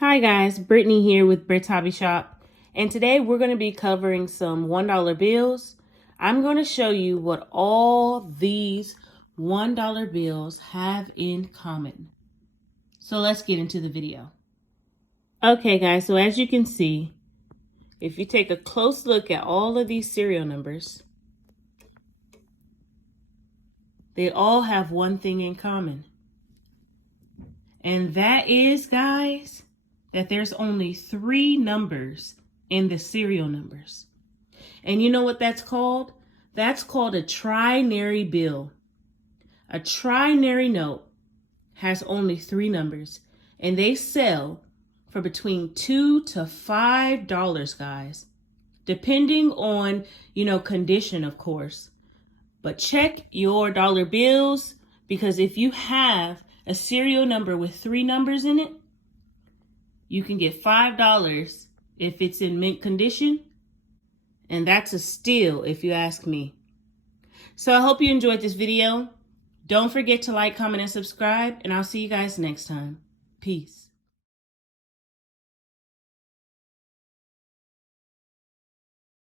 Hi guys, Brittany here with Britt's Hobby Shop, and today we're going to be covering some $1 bills. I'm going to show you what all these $1 bills have in common. So let's get into the video. Okay guys, so as you can see, if you take a close look at all of these serial numbers, they all have one thing in common. And that is, guys, that there's only 3 numbers in the serial numbers. And you know what that's called? That's called a trinary bill. A trinary note has only 3 numbers, and they sell for between $2 to $5, guys, depending on, condition, of course. But check your dollar bills, because if you have a serial number with 3 numbers in it, you can get $5 if it's in mint condition. And that's a steal if you ask me. So I hope you enjoyed this video. Don't forget to like, comment, and subscribe. And I'll see you guys next time. Peace.